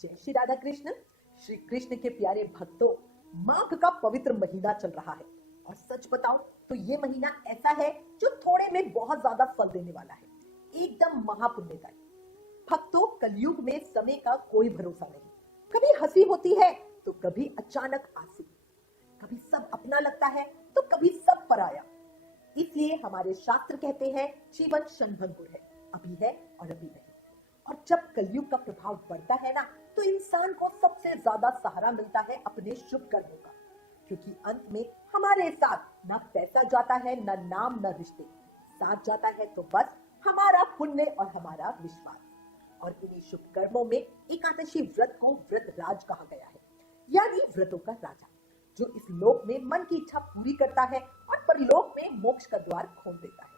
जय श्री राधा कृष्ण। श्री कृष्ण के प्यारे भक्तों, माघ का पवित्र महीना चल रहा है और सच बताऊं तो ये महीना ऐसा है जो थोड़े में बहुत ज्यादा फल देने वाला है, एकदम महापुण्यदायी। भक्तों, कलयुग में समय का कोई भरोसा नहीं। कभी हंसी होती है तो कभी अचानक आंसू, कभी सब अपना लगता है तो कभी सब पराया। इसलिए हमारे शास्त्र कहते हैं जीवन क्षणभंगुर है, अभी है और अभी नहीं। और जब कलयुग का प्रभाव बढ़ता है ना, तो इंसान को सबसे ज्यादा सहारा मिलता है अपने शुभ कर्मों का, क्योंकि अंत में हमारे साथ ना पैसा जाता है, ना नाम, ना रिश्ते। साथ जाता है तो बस हमारा पुण्य और हमारा विश्वास। और इन्हीं शुभ कर्मों में एकादशी व्रत को व्रत राज कहा गया है, यानी व्रतों का राजा, जो इस लोक में मन की इच्छा पूरी करता है और परलोक में मोक्ष का द्वार खोल देता है।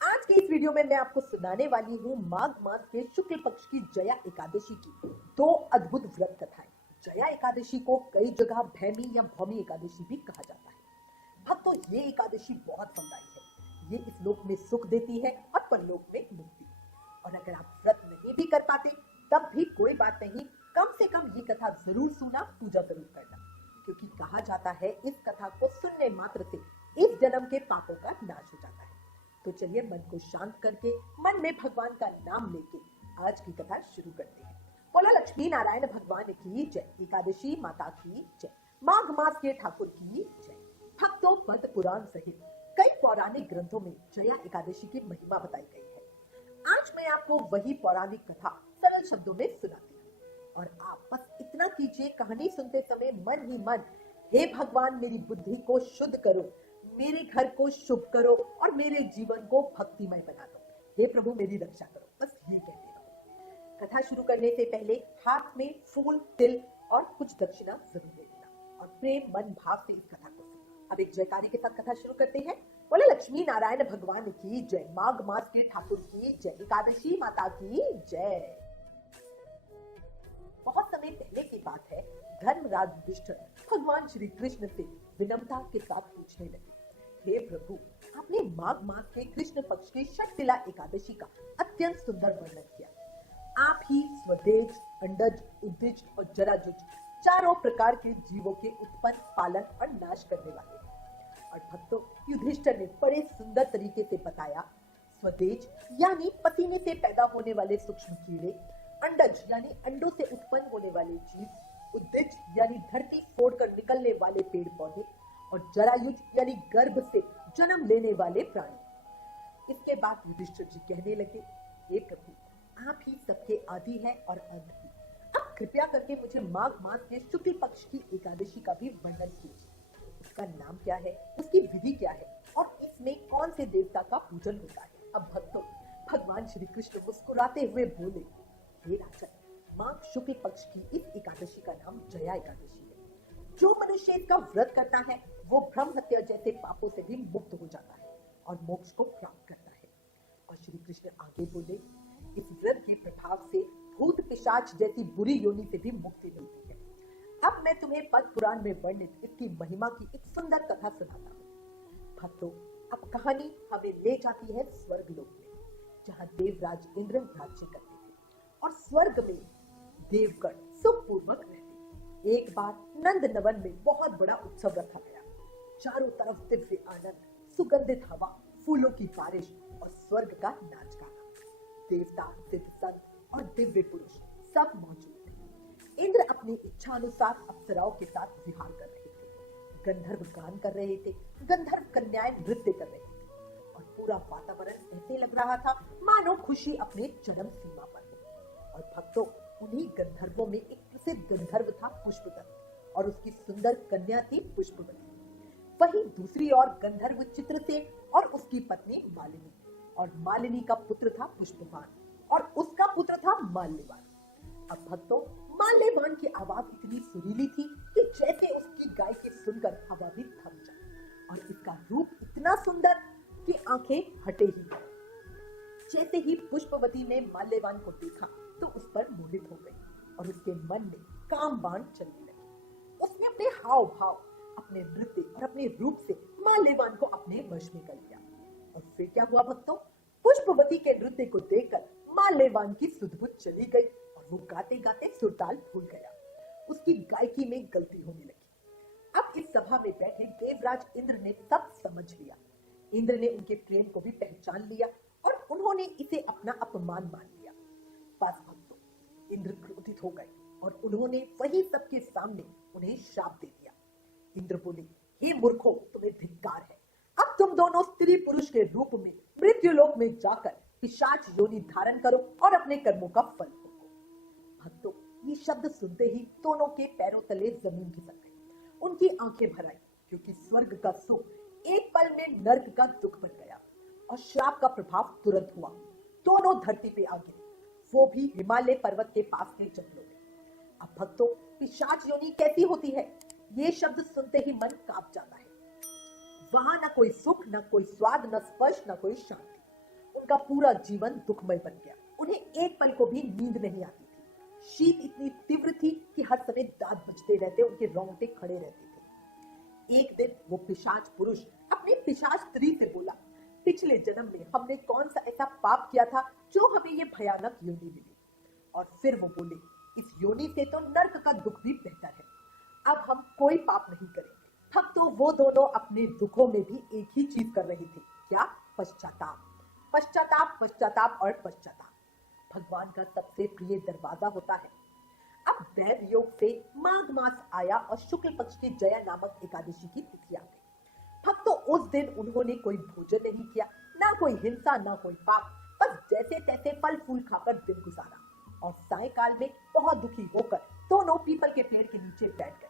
आज के इस वीडियो में मैं आपको सुनाने वाली हूँ माघ मास के शुक्ल पक्ष की जया एकादशी की दो अद्भुत व्रत कथाएं। जया एकादशी को कई जगह भैमी या भौमी एकादशी भी कहा जाता है। भक्तों, ये एकादशी बहुत फलदायी है। ये इस लोक में सुख देती है और परलोक में मुक्ति। और अगर आप व्रत नहीं भी कर पाते तब भी कोई बात नहीं, कम से कम ये कथा जरूर सुना, पूजा जरूर करना, क्योंकि कहा जाता है इस कथा को सुनने मात्र से इस जन्म के पापों का नाश हो जाता है। तो चलिए मन को शांत करके मन में भगवान का नाम लेके आज की कथा शुरू करते हैं। बोला लक्ष्मी नारायण भगवान की जय, एकादशी माता की जय, माघ मास के ठाकुर की जय। भक्तों, पद्म पुराण सहित कई पौराणिक ग्रंथों में जया एकादशी की महिमा बताई गई है। आज मैं आपको वही पौराणिक कथा सरल शब्दों में सुनाती हूँ और आप बस इतना कीजिए, कहानी सुनते समय मन ही मन, हे भगवान मेरी बुद्धि को शुद्ध करो, मेरे घर को शुभ करो और मेरे जीवन को भक्तिमय बना दो, हे प्रभु मेरी रक्षा करो, बस ये कहते रहो। कथा शुरू करने से पहले हाथ में फूल, तिल और कुछ दक्षिणा जरूर दे देना और प्रेम मन भाव से इस कथा को सुनो। अब एक जयकारी के साथ कथा शुरू करते हैं। बोले लक्ष्मी नारायण भगवान की जय, माघ मास के ठाकुर की जय, एकादशी माता की जय। बहुत समय पहले की बात है, धर्मराज युधिष्ठिर भगवान श्री कृष्ण से विनम्रता के साथ पूछने लगे, हे प्रभु, आपने माघ मास के कृष्ण पक्ष की षटतिला एकादशी का अत्यंत सुंदर वर्णन किया। आप ही स्वदेज, अंडज, उद्दिज और जराजुज चारों प्रकार के जीवों के उत्पन्न, पालन और नाश करने वाले हैं। और भक्तों, युधिष्ठिर ने बड़े सुंदर तरीके से बताया। स्वदेज यानी पसीने से पैदा होने वाले सूक्ष्म कीड़े, अंडज यानी अंडों से उत्पन्न होने वाले जीव, उद्दिज यानी धरती फोड़कर निकलने वाले पेड़ पौधे और जरायुज यानी गर्भ से जन्म लेने वाले प्राणी। इसके बाद युधिष्ठिर जी कहने लगे, हे प्रभु, आप ही सबके आदि हैं और अंत भी। अब कृपया करके मुझे माघ मास के शुक्ल पक्ष की एकादशी का भी वर्णन कीजिए। उसका नाम क्या है, उसकी विधि क्या है और इसमें कौन से देवता का पूजन होता है। अब भक्तों, भगवान श्री कृष्ण मुस्कुराते हुए बोले, हे राजन, माघ शुक्ल पक्ष की इस एकादशी का नाम जया एकादशी है। जो मनुष्य इसका व्रत करता है वो ब्रह्म हत्या जैसे पापों से भी मुक्त हो जाता है और मोक्ष को प्राप्त करता है। और श्री कृष्ण आगे बोले, इस व्रत के प्रभाव से भूत पिशाच जैसी बुरी योनि से भी मुक्ति मिलती है। अब मैं तुम्हें पद्म पुराण में वर्णित इसकी महिमा की एक सुंदर कथा सुनाता हूँ। भक्तों, अब कहानी हमें ले जाती है स्वर्ग लोक में, जहाँ देवराज इंद्र राज्य करते थे और स्वर्ग में देवगण सुखपूर्वक रहते। एक बार नंद नवन में बहुत बड़ा उत्सव रखा गया। चारों तरफ दिव्य आनंद, सुगंधित हवा, फूलों की बारिश और स्वर्ग का नाच गाना। देवता, सिद्ध संत और दिव्य पुरुष सब मौजूद थे। इंद्र अपनी इच्छा अनुसार अप्सराओं के साथ विहार कर रहे थे, गंधर्व गान कर रहे थे, गंधर्व कन्याएं नृत्य कर रही थी और पूरा वातावरण ऐसे लग रहा था मानो खुशी अपने चरम सीमा पर हो। और भक्तों, उन्हीं गंधर्वों में एक प्रसिद्ध गंधर्व था पुष्पदत्त और उसकी सुंदर कन्या थी पुष्पवती। वहीं दूसरी ओर गंधर्व चित्रसेन और उसकी पत्नी मालिनी, और मालिनी का पुत्र था पुष्पवान और उसका पुत्र था माल्यवान। अब भक्तों, माल्यवान की आवाज इतनी सुरीली थी कि जैसे उसकी गायकी सुनकर हवा भी थम जाए, और इसका रूप इतना सुंदर कि आंखें हटे ही न। जैसे ही पुष्पवती ने माल्यवान को देखा तो उस पर मोहित हो गई और उसके मन में काम बाण चलने लगे। उसने अपने हाव भाव, अपने नृत्य और अपने रूप से माल्यवान को अपने वश में कर लिया। और फिर क्या हुआ भक्तों, पुष्पवती के नृत्य को देखकर माल्यवान की सुध-बुध चली गई और वो गाते गाते सुरताल भूल गया। उसकी गायकी में गलती होने लगी। अब इस सभा में बैठे देवराज इंद्र ने सब समझ लिया। इंद्र ने उनके प्रेम को भी पहचान लिया और उन्होंने इसे अपना अपमान मान लिया। बस भक्तों, इंद्र क्रोधित हो गए और उन्होंने वही सबके सामने उन्हें श्राप दे दिया। इंद्र बोले, हे मूर्खों, तुम्हें धिक्कार है। अब तुम दोनों स्त्री पुरुष के रूप में मृत्युलोक में जाकर पिशाच योनि धारण करो और अपने कर्मों का फल भोगो। भक्तों, ये शब्द सुनते ही दोनों के पैरों तले जमीन खिसक गई। उनकी आंखें भर आई, क्योंकि स्वर्ग का सुख एक पल में नर्क का दुख बन गया और श्राप का प्रभाव तुरंत हुआ। दोनों धरती पे आ गिरे, वो भी हिमालय पर्वत के पास के जंगलों में। अब भक्तों, पिशाच योनि कैसी होती है, ये शब्द सुनते ही मन कांप जाता है। वहां न कोई सुख, न कोई स्वाद, न स्पर्श, न कोई शांति। उनका पूरा जीवन दुखमय बन गया। उन्हें एक पल को भी नींद नहीं आती थी। शीत इतनी तीव्र थी कि हर समय दांत बजते रहते, उनके रोंगटे खड़े रहते थे। एक दिन वो पिशाच पुरुष अपनी पिशाच स्त्री से बोला, पिछले जन्म में हमने कौन सा ऐसा पाप किया था जो हमें ये भयानक योनि मिली। और फिर वो बोले, इस योनि से तो नर्क का दुख भी बेहतर है। अब हम कोई पाप नहीं करेंगे। तब तो वो दोनों अपने दुखों में भी एक ही चीज कर रही थी, क्या? पश्चाताप, पश्चाताप, पश्चाताप और पश्चाताप भगवान का सबसे प्रिय दरवाजा होता है। अब दैव योग से माघ मास आया और शुक्ल पक्ष की जया नामक एकादशी की तिथि आ गई। भक्तों, उस दिन उन्होंने कोई भोजन नहीं किया, ना कोई हिंसा, ना कोई पाप, बस जैसे तैसे फल फूल खाकर दिन गुजारा। और सायकाल में बहुत दुखी होकर दोनों पीपल के पेड़ के नीचे बैठ गए।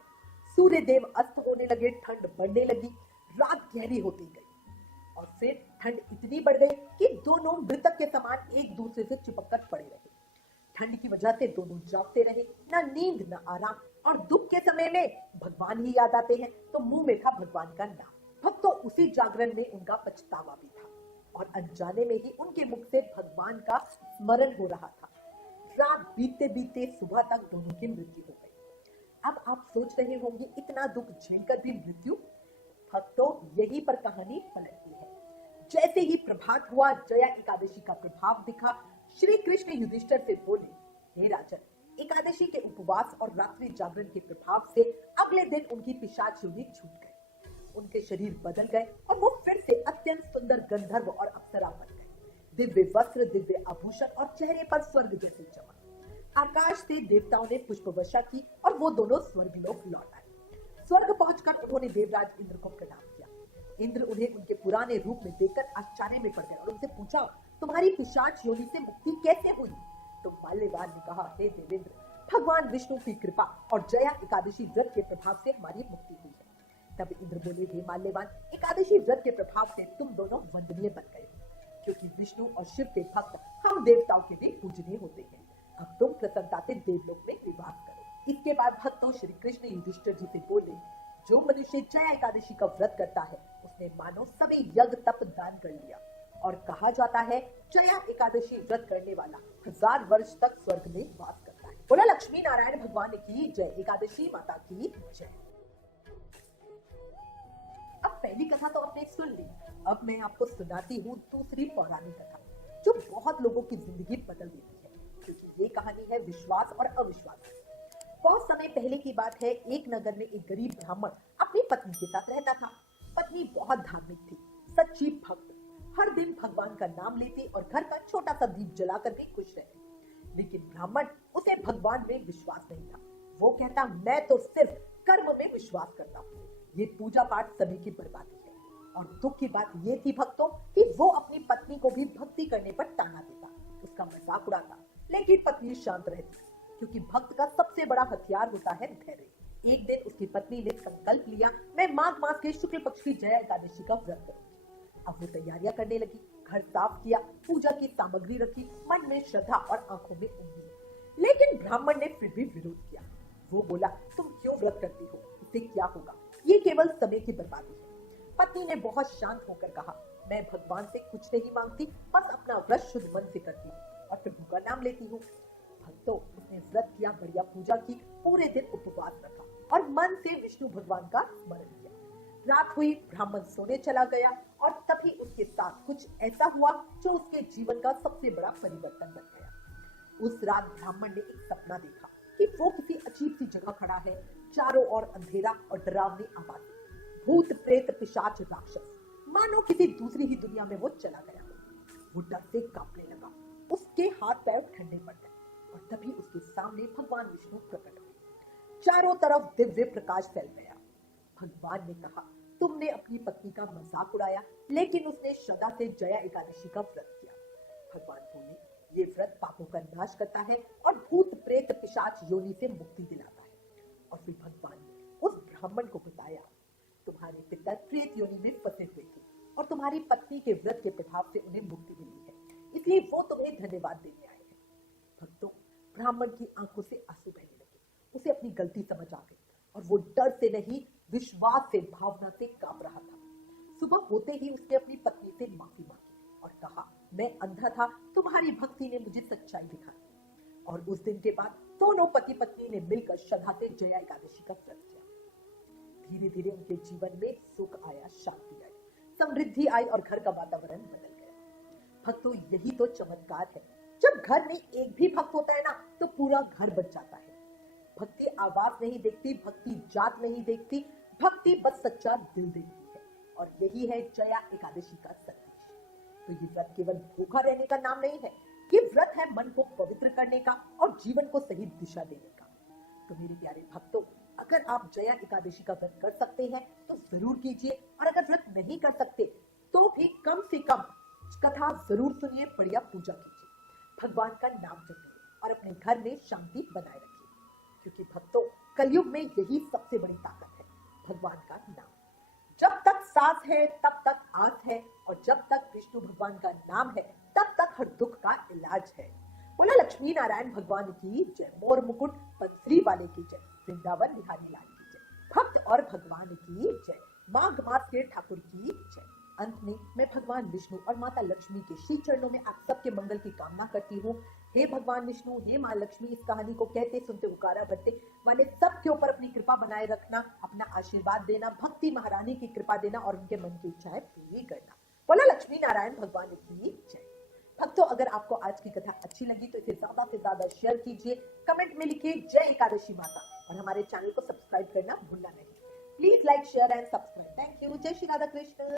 सूर्य देव अस्त होने लगे, ठंड बढ़ने लगी, रात गहरी होती गई और फिर ठंड इतनी बढ़ गई कि दोनों मृतक के समान एक दूसरे से चिपक कर पड़े रहे। ठंड की वजह से दोनों जागते रहे, ना नींद ना आराम। और दुख के समय में भगवान ही याद आते हैं, तो मुंह में था भगवान का नाम। भक्तों, उसी जागरण में उनका पछतावा भी था और अनजाने में ही उनके मुख से भगवान का स्मरण हो रहा था। रात बीतते बीतते सुबह तक दोनों की मृत्यु हो गई। अब आप सोच रहे होंगे, इतना दुख झेलकर भी मृत्यु? भक्तों, यहीं पर कहानी पलटती है। जैसे ही प्रभात हुआ, जया एकादशी का प्रभाव दिखा। श्री कृष्ण युधिष्ठिर से बोले, हे राजन, एकादशी के उपवास और रात्रि जागरण के प्रभाव से अगले दिन उनकी पिशाच योनि छूट गई। उनके शरीर बदल गए और वो फिर से अत्यंत सुंदर गंधर्व और अप्सरा बन गए। दिव्य वस्त्र, दिव्य आभूषण और चेहरे पर स्वर्ग जैसी चमक। आकाश से देवताओं ने पुष्प वर्षा की और वो दोनों स्वर्गलोक लौट आए। स्वर्ग पहुंचकर उन्होंने देवराज इंद्र को प्रणाम किया। इंद्र उन्हें उनके पुराने रूप में देखकर आश्चर्य में पड़ गए और उनसे पूछा, तुम्हारी पिशाच योनि से मुक्ति कैसे हुई? तो माल्यवान ने कहा, हे देवेंद्र, भगवान विष्णु की कृपा और जया एकादशी व्रत के प्रभाव से हमारी मुक्ति हुई है। तब इंद्र बोले, हे माल्यवान, एकादशी व्रत के प्रभाव से तुम दोनों वंदनीय बन गए, क्योंकि विष्णु और शिव के भक्त हम देवताओं के भी पूजनीय होते हैं। अब तुम प्रसन्नता से देवलोक में निवास करो। इसके बाद भक्तों श्री कृष्ण युधिष्ठिर जी से बोले, जो मनुष्य जया एकादशी का व्रत करता है उसने मानो सभी यज्ञ तप दान कर लिया। और कहा जाता है, जया एकादशी व्रत करने वाला 1000 वर्ष तक स्वर्ग में वास करता है। बोला लक्ष्मी नारायण भगवान की जय, एकादशी माता की जय। अब पहली कथा तो आपने सुन ली। अब मैं आपको सुनाती हूँ दूसरी पौराणिक कथा, जो बहुत लोगों की जिंदगी बदल देती है, क्योंकि ये कहानी है विश्वास और अविश्वास की। बहुत समय पहले की बात है, एक नगर में एक गरीब ब्राह्मण अपनी पत्नी के साथ रहता था। पत्नी बहुत धार्मिक थी, सच्ची भक्त, हर दिन भगवान का नाम लेती और घर का छोटा सा दीप जलाकर भी खुश रहती। लेकिन ब्राह्मण, उसे भगवान में विश्वास नहीं था। वो कहता, मैं तो सिर्फ कर्म में विश्वास करता हूँ। ये पूजा पाठ सभी की बर्बादी है। और दुख की बात ये थी भक्तों कि वो अपनी पत्नी को भी भक्ति करने पर ताना देता, उसका मजाक उड़ाता, लेकिन पत्नी शांत रहती, क्योंकि भक्त का सबसे बड़ा हथियार होता है धैर्य। एक दिन उसकी पत्नी ने संकल्प लिया, मैं माघ मास के शुक्ल पक्ष की जया एकादशी का व्रत करूंगी। अब वो तैयारियां करने लगी, घर साफ किया, पूजा की सामग्री रखी, मन में श्रद्धा और आंखों में उम्मीद। लेकिन ब्राह्मण ने फिर भी विरोध किया। वो बोला, तुम क्यों व्रत करती हो? इससे क्या होगा? ये केवल समय की बर्बादी है। पत्नी ने बहुत शांत होकर कहा, मैं भगवान से कुछ नहीं मांगती, बस अपना व्रत शुद्ध मन से करती हूँ और प्रभु का नाम लेती हूँ। भक्तों, उसने व्रत किया, बढ़िया पूजा की, पूरे दिन उपवास रखा और मन से विष्णु भगवान का स्मरण किया। रात हुई, ब्राह्मण सोने चला गया और तभी उसके साथ कुछ ऐसा हुआ जो उसके जीवन का सबसे बड़ा परिवर्तन बन गया। उस रात ब्राह्मण ने एक सपना देखा कि वो किसी अजीब सी जगह खड़ा है, चारों ओर अंधेरा और डरावनी आवाजें, भूत प्रेत पिशाच राक्षस, मानो किसी दूसरी ही दुनिया में वो चला गया हो। वो डर से कांपने लगा, उसके हाथ पैर ठंडे पड़ गए और तभी उसके सामने भगवान विष्णु प्रकट हुए। चारों तरफ दिव्य प्रकाश फैल गया। भगवान ने कहा, तुमने अपनी पत्नी का मजाक उड़ाया, लेकिन उसने श्रद्धा से जया एकादशी का व्रत किया। भगवान बोले, ये व्रत पापों का नाश करता है और भूत प्रेत पिशाच योनि से मुक्ति दिलाता है। और फिर भगवान ने उस ब्राह्मण को बताया, तुम्हारे पिता प्रेत योनि में फंसे हुए थे और तुम्हारी पत्नी के व्रत के प्रभाव से उन्हें मुक्ति मिली है, इसलिए वो तुम्हें धन्यवाद देने आए हैं। भक्तों, ब्राह्मण की आंखों से आंसू बहने लगे, उसे अपनी गलती समझ आ गई और वो डर से नहीं, विश्वास से, भावना से कांप रहा था। सुबह होते ही उसने अपनी पत्नी से माफी मांगी और कहा, मैं अंधा था, तुम्हारी भक्ति ने मुझे सच्चाई दिखाई। और उस दिन के बाद दोनों पति पत्नी ने मिलकर श्रद्धा से जया एकादशी का व्रत किया। धीरे धीरे उनके जीवन में सुख आया, शांति आई, समृद्धि आई और घर का वातावरण बदल गया। भक्तों, यही तो चमत्कार है। जब घर में एक भी भक्त होता है ना, तो पूरा घर बच जाता है। भक्ति आवाज नहीं देखती, भक्ति जात नहीं देखती, भक्ति बस सच्चा दिल देखती है। और यही है जया एकादशी का संदेश। तो ये व्रत केवल भूखा रहने का नाम नहीं है, ये व्रत है मन को पवित्र करने का और जीवन को सही दिशा देने का। तो मेरे प्यारे भक्तों, अगर आप जया एकादशी का व्रत कर सकते हैं तो जरूर कीजिए, और अगर व्रत नहीं कर सकते तो भी कम से कम कथा जरूर सुनिए, बढ़िया पूजा कीजिए, भगवान का नाम जपिए और अपने घर में शांति बनाए रखिए। क्योंकि भक्तों, कलयुग में यही सबसे बड़ी ताकत है, भगवान का नाम। जब तक सांस है तब तक आस है, और जब तक विष्णु भगवान का नाम है तब तक हर दुख का इलाज है। बोला लक्ष्मी नारायण भगवान की जय, मोर मुकुट बंसरी वाले की जय, वृंदावन बिहारी लाल की जय, भक्त और भगवान की जय, माघ मास के ठाकुर की जय। अंत में मैं भगवान विष्णु और माता लक्ष्मी के श्री चरणों में आप सबके मंगल की कामना करती हूँ। हे भगवान विष्णु, हे माँ लक्ष्मी, इस कहानी को कहते सुनते उकारा भरते वाले सबके ऊपर अपनी कृपा बनाए रखना, अपना आशीर्वाद देना, भक्ति महारानी की कृपा देना और उनके मन की इच्छाएं पूरी करना। बोला लक्ष्मी नारायण भगवान की जय। भक्तों, अगर आपको आज की कथा अच्छी लगी तो इसे ज्यादा से ज्यादा शेयर कीजिए, कमेंट में लिखिए जय एकादशी माता, और हमारे चैनल को सब्सक्राइब करना भूलना नहीं। Please like, share and subscribe. Thank you. जय श्री राधा कृष्ण।